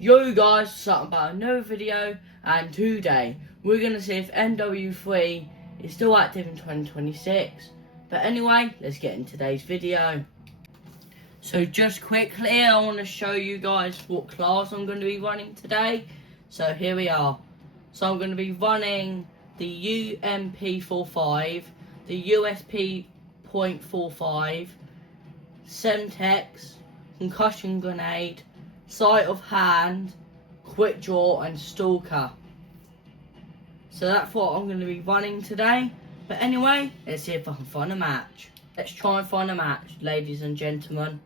Yo guys, something about another video, and today we're going to see if MW3 is still active in 2026. But anyway, let's get into today's video. So just quickly, I want to show you guys what class I'm going to be running today. So here we are. So I'm going to be running the UMP45, the USP.45, Semtex, concussion grenade, sight of hand, quick draw and stalker. So that's what I'm going to be running today. But anyway, let's see if I can find a match. Let's try and find a match, ladies and gentlemen.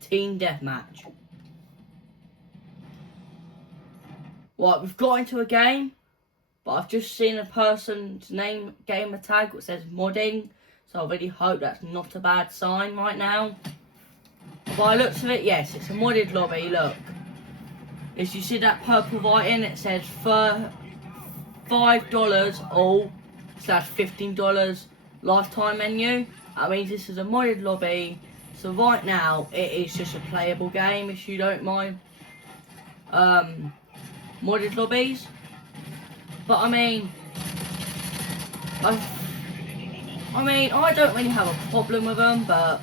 Team deathmatch. Right, we've got into a game, but I've just seen a person's name gamer tag which says modding, so I really hope that's not a bad sign right now. By the looks of it, yes, it's a modded lobby. Look, as you see that purple writing, it says for $5 all / $15 lifetime menu. That means this is a modded lobby. So right now it is just a playable game, if you don't mind modded lobbies. But I mean I don't really have a problem with them, but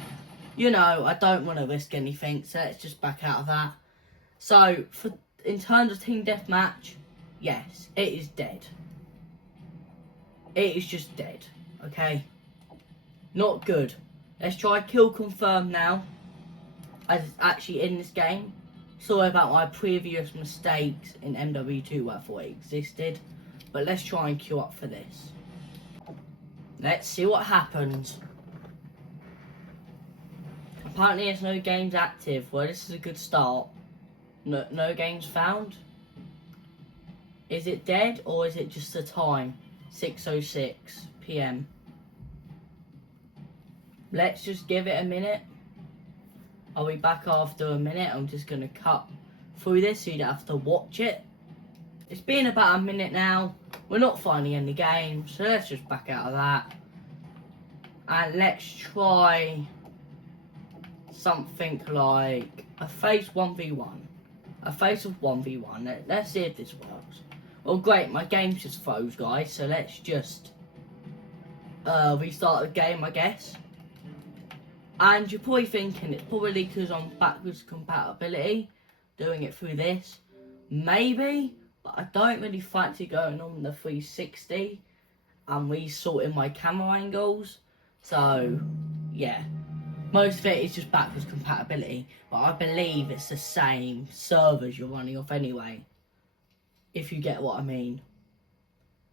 you know, I don't want to risk anything, so let's just back out of that. So, in terms of team deathmatch, yes, it is dead. It is just dead, okay? Not good. Let's try kill confirm now, as it's actually in this game. Sorry about my previous mistakes in MW2 where I thought it existed, but let's try and queue up for this. Let's see what happens. Apparently there's no games active. Well, this is a good start. No games found. Is it dead or is it just the time? 6:06 PM. Let's just give it a minute. I'll be back after a minute. I'm just going to cut through this so you don't have to watch it. It's been about a minute now. We're not finding any games, so let's just back out of that. And let's try something like a face 1v1. A face of 1v1. Let's see if this works. Well, great, my game just froze, guys, so let's just restart the game, I guess. And you're probably thinking it's probably because I'm backwards compatibility doing it through this. Maybe, but I don't really fancy going on the 360 and resorting my camera angles. So, yeah. Most of it is just backwards compatibility, but I believe it's the same servers you're running off anyway, if you get what I mean.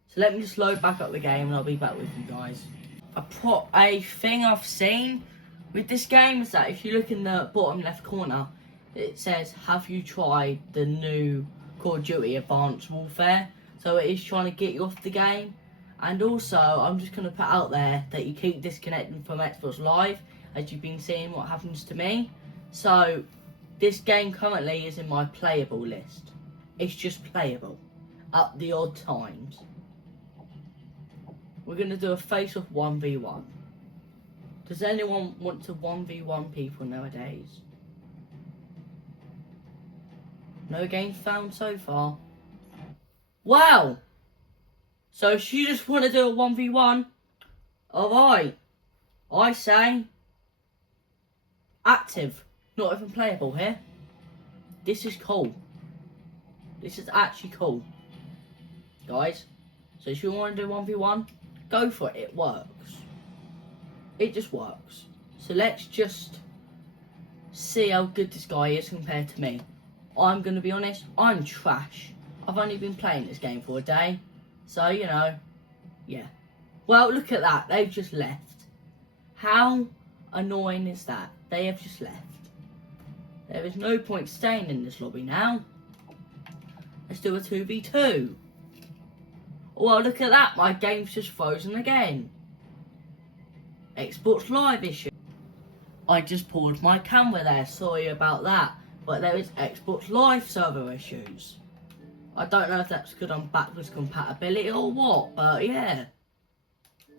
So let me just load back up the game and I'll be back with you guys. A thing I've seen with this game is that if you look in the bottom left corner, it says, have you tried the new Call of Duty Advanced Warfare? So it is trying to get you off the game. And also, I'm just going to put out there that you keep disconnecting from Xbox Live, as you've been seeing what happens to me. So, this game currently is in my playable list. It's just playable, at the odd times. We're going to do a face-off 1v1. Does anyone want to 1v1 people nowadays? No games found so far. Wow! So if you just want to do a 1v1, alright. I say active, not even playable here. This is cool. This is actually cool, guys. So if you want to do 1v1, go for it. It works. It just works. So let's just see how good this guy is compared to me. I'm going to be honest, I'm trash. I've only been playing this game for a day. So, you know, yeah. Well, look at that. They've just left. How annoying is that? They have just left. There is no point staying in this lobby now. Let's do a 2v2. Well, look at that. My game's just frozen again. Xbox Live issue. I just paused my camera there. Sorry about that. But there is Xbox Live server issues. I don't know if that's good on backwards compatibility or what, but yeah.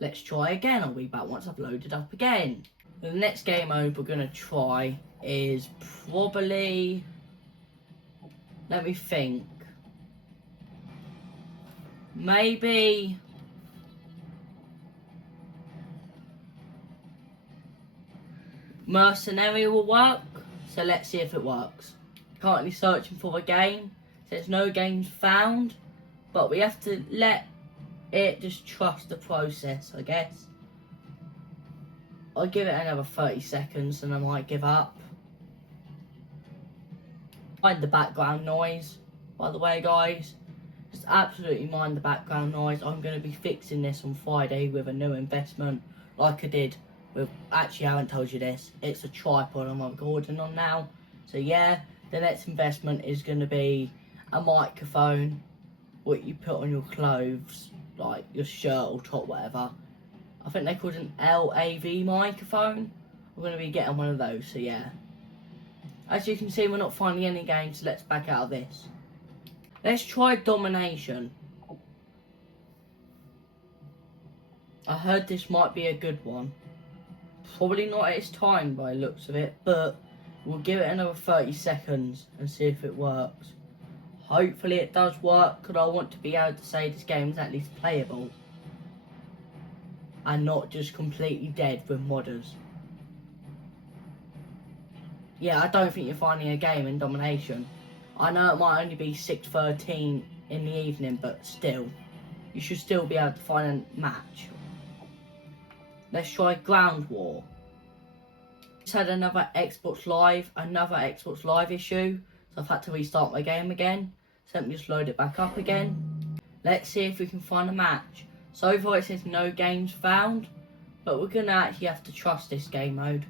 Let's try again. I'll be back once I've loaded up again. The next game mode we're going to try is probably... Let me think. Maybe... Mercenary will work. So let's see if it works. Currently searching for a game. There's no games found. But we have to let it just trust the process, I guess. I'll give it another 30 seconds and I might give up. Mind the background noise, by the way, guys. Just absolutely mind the background noise. I'm going to be fixing this on Friday with a new investment, like I did with... Actually, I haven't told you this. It's a tripod I'm recording on now. So yeah, the next investment is going to be a microphone, what you put on your clothes, like your shirt or top, whatever. I think they called an LAV microphone. I'm going to be getting one of those, so yeah. As you can see, we're not finding any games, so let's back out of this. Let's try Domination. I heard this might be a good one. Probably not at its time by the looks of it, but we'll give it another 30 seconds and see if it works. Hopefully it does work, because I want to be able to say this game is at least playable. And not just completely dead with modders. Yeah, I don't think you're finding a game in Domination. I know it might only be 6:13 in the evening, but still. You should still be able to find a match. Let's try Ground War. Just had another Xbox Live issue. So I've had to restart my game again. So let me just load it back up again. Let's see if we can find a match. So far it says no games found, but we're going to actually have to trust this game mode.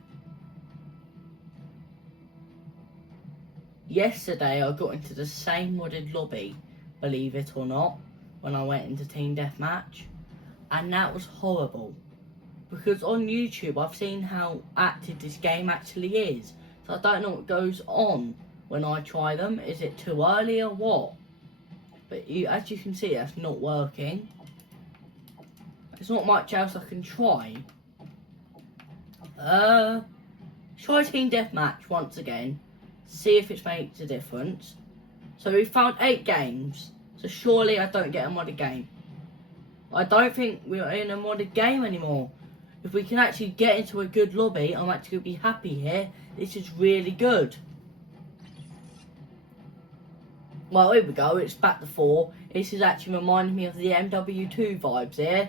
Yesterday I got into the same modded lobby, believe it or not, when I went into Team Deathmatch, and that was horrible. Because on YouTube I've seen how active this game actually is, so I don't know what goes on when I try them. Is it too early or what? But as you can see, that's not working. There's not much else I can try. Try Team Deathmatch once again. See if it makes a difference. So we found 8 games. So surely I don't get a modded game. I don't think we're in a modded game anymore. If we can actually get into a good lobby, I'm actually going to be happy here. This is really good. Well, here we go. It's back to 4. This is actually reminding me of the MW2 vibes here.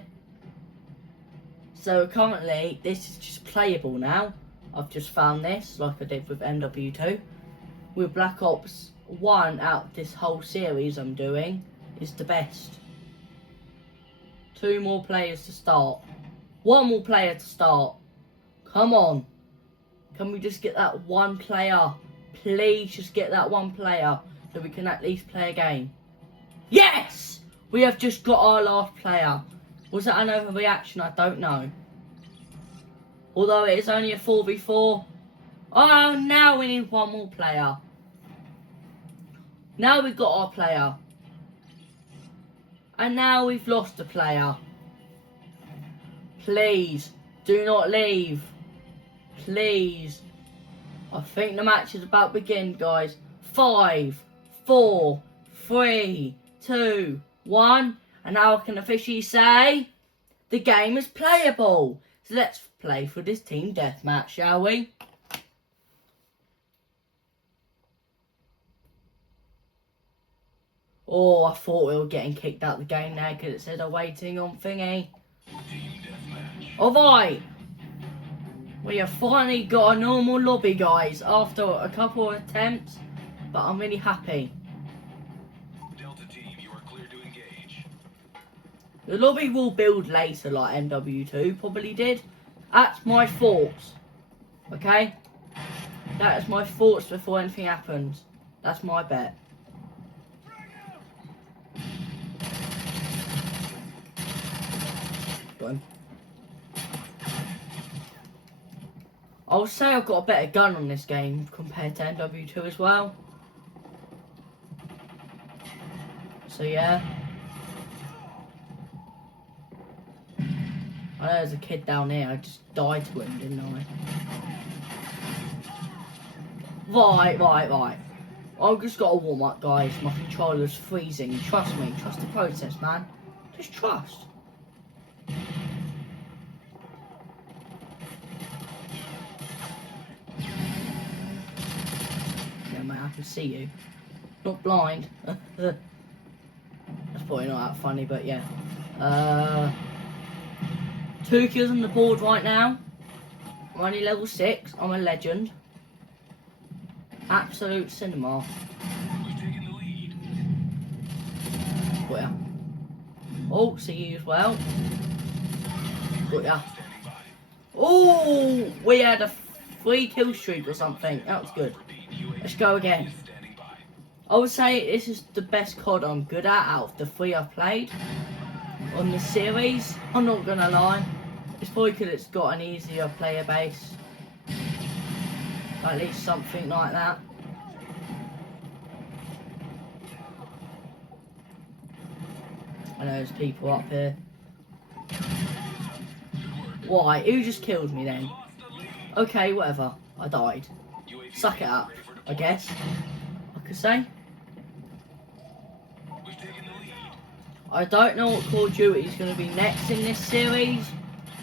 So currently, this is just playable now. I've just found this, like I did with MW2. With Black Ops 1 out of this whole series I'm doing, is the best. 2 more players to start. 1 more player to start. Come on. Can we just get that 1 player? Please just get that 1 player so we can at least play a game. Yes! We have just got our last player. Was that an overreaction? I don't know. Although it is only a 4v4. Oh, now we need 1 more player. Now we've got our player. And now we've lost a player. Please, do not leave. Please. I think the match is about to begin, guys. 5, 4, 3, 2, 1. And now I can officially say the game is playable. So let's play for this team deathmatch, shall we? Oh, I thought we were getting kicked out of the game now because it said awaiting on thingy. Alright. We have finally got a normal lobby, guys, after a couple of attempts. But I'm really happy. Delta team, you are clear to engage. The lobby will build later like MW2 probably did. That's my thoughts. Okay? That is my thoughts before anything happens. That's my bet. I would say I've got a better gun on this game compared to MW2 as well. So yeah. I know there's a kid down here. I just died to him, didn't I? Right. I've just got to warm up, guys. My controller's freezing. Trust me. Trust the process, man. Just trust. Yeah, mate, I can see you. Not blind. That's probably not that funny, but yeah. 2 kills on the board right now. I'm only level 6. I'm a legend. Absolute cinema. We've taken the lead. Got ya. Oh, see you as well. Got ya. Standing by. Oh, we had a 3 kill streak or something. That was good. Let's go again. Standing by. I would say this is the best COD I'm good at out of the 3 I've played on this series. I'm not gonna lie. It's probably because it's got an easier player base. At least something like that. I know there's people up here. Why? Who just killed me then? Okay, whatever. I died. Suck it up, I guess. I could say. We've taken the lead. I don't know what Call of Duty is going to be next in this series.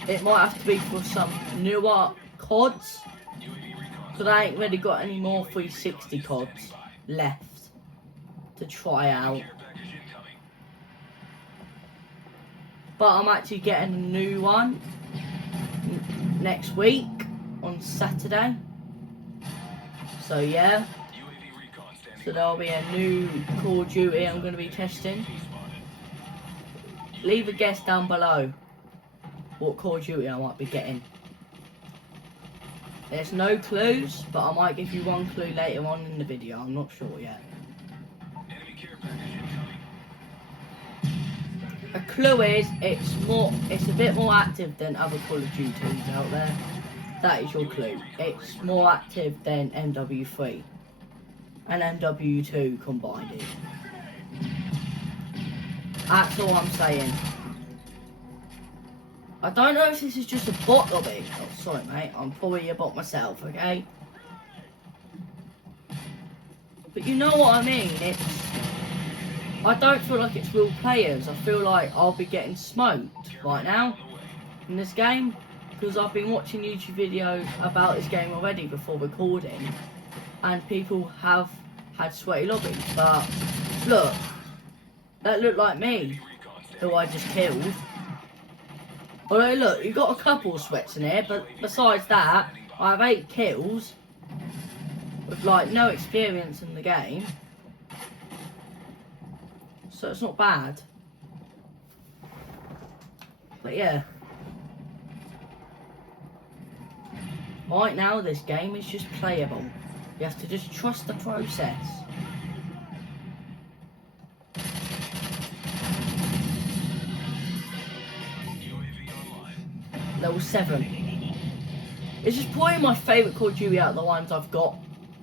It might have to be for some newer CODs. Because I ain't really got any more 360 CODs left to try out. But I'm actually getting a new one next week on Saturday. So yeah. So there'll be a new Call of Duty I'm going to be testing. Leave a guess down below what Call of Duty I might be getting. There's no clues, but I might give you one clue later on in the video. I'm not sure yet. A clue is it's a bit more active than other Call of Duties out there. That is your clue. It's more active than MW3 and MW2 combined. That's all I'm saying. I don't know if this is just a bot lobby. Oh, sorry, mate. I'm probably a bot myself, okay? But you know what I mean. I don't feel like it's real players. I feel like I'll be getting smoked right now in this game. Because I've been watching YouTube videos about this game already before recording. And people have had sweaty lobbies. But, look. That looked like me. Who I just killed. Although look, you've got a couple of sweats in here, but besides that, I have 8 kills with like no experience in the game, so it's not bad. But yeah, right now this game is just playable. You have to just trust the process. Level 7. This is probably my favourite Call of Duty out of the ones I've got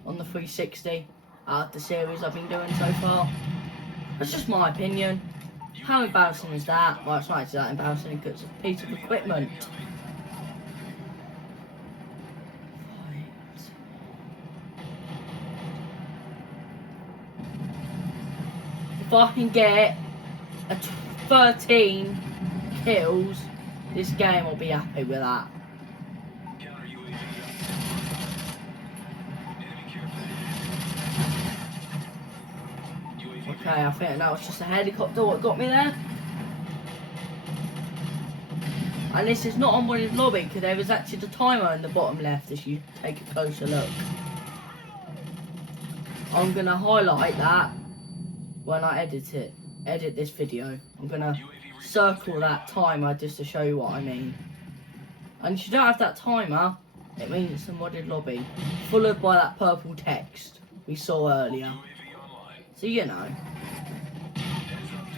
on the 360 out of the series I've been doing so far. That's just my opinion. How embarrassing is that? Well, it's not actually that embarrassing because it's a piece of equipment. If I can get a 13 kills, this game will be happy with that. Okay, I think that was just a helicopter what got me there. And this is not on one of lobby because there is actually the timer in the bottom left if you take a closer look. I'm going to highlight that when I edit this video. I'm going to circle that timer just to show you what I mean. And if you don't have that timer, it means it's a modded lobby, followed by that purple text we saw earlier. So you know,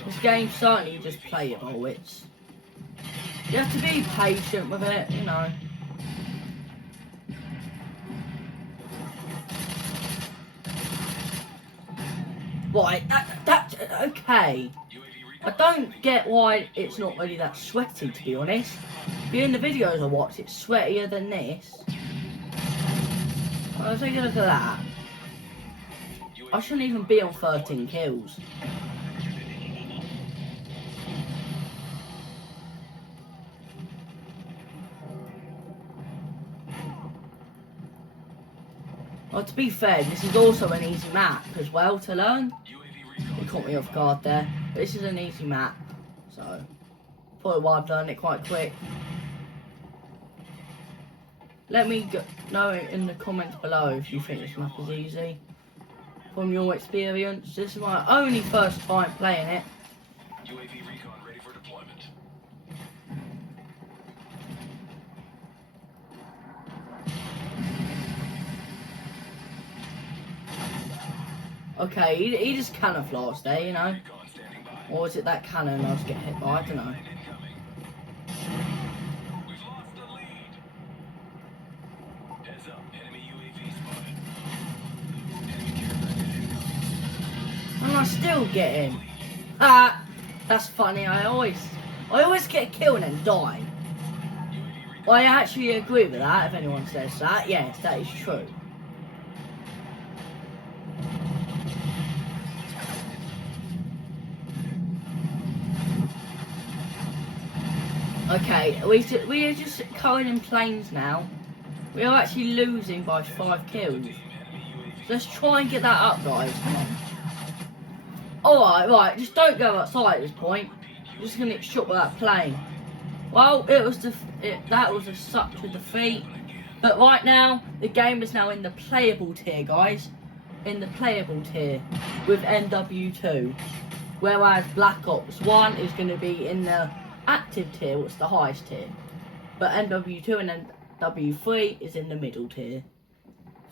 this game's certainly just playable. You have to be patient with it, you know. Right, that's okay. I don't get why it's not really that sweaty, to be honest. in the videos I watch, it's sweatier than this. Well, take a look at that. I shouldn't even be on 13 kills. Well, to be fair, this is also an easy map as well to learn. It caught me off guard there. But this is an easy map, so thought I'd learn it quite quick. Let me know in the comments below if you think this map is easy. From your experience, this is my only first time playing it. UAV recon ready for deployment. Okay, he just camouflaged there, you know. Recon standing by. Or is it that cannon I was getting hit by? I don't know. Incoming. We've lost the lead. Heads up, enemy UAV spotted. Enemy care package incoming. And I still get in. Ah, that's funny. I always get a kill and then die. UAV recon. I actually agree with that. If anyone says that, yes, that is true. Okay, we are just going in planes now. We are actually losing by 5 kills. Let's try and get that up, guys. Come on. Alright, right, just don't go outside at this point. You're just gonna get shot with that plane. Well, that was such a defeat. But right now, the game is now in the playable tier, guys. In the playable tier with MW2. Whereas Black Ops 1 is going to be in the active tier, which is the highest tier. But MW2 and MW3 is in the middle tier.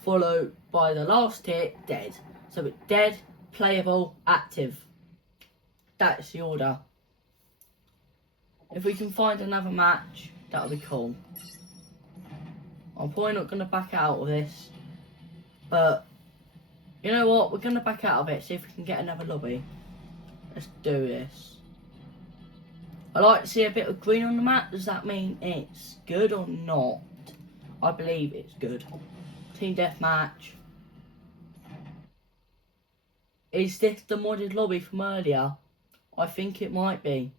Followed by the last tier, dead. So it's dead, playable, active. That's the order. If we can find another match, that'll be cool. I'm probably not going to back out of this. But, you know what? We're going to back out of it, see if we can get another lobby. Let's do this. I like to see a bit of green on the map. Does that mean it's good or not? I believe it's good. Team deathmatch. Is this the modded lobby from earlier? I think it might be.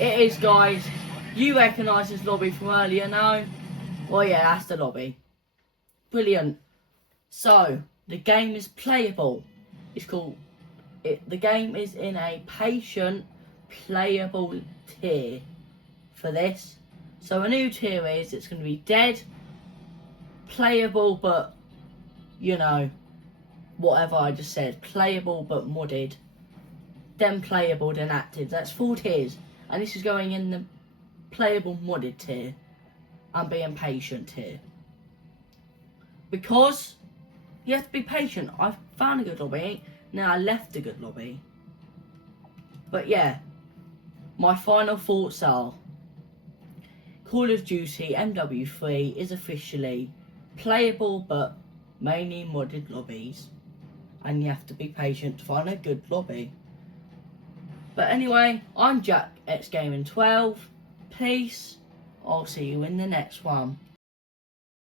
It is, guys. You recognise this lobby from earlier, no? Well, yeah, that's the lobby. Brilliant. So, the game is playable. It's called... the game is in a patient, playable tier for this. So, a new tier is, it's going to be dead, playable, but, you know, whatever I just said. Playable, but modded. Then playable, then active. That's 4 tiers. And this is going in the playable modded tier. And being patient tier. Because you have to be patient. I found a good lobby. Now I left a good lobby. But yeah. My final thoughts are. Call of Duty MW3 is officially playable but mainly modded lobbies. And you have to be patient to find a good lobby. But anyway, I'm Jack X Gaming 12. Peace. I'll see you in the next one.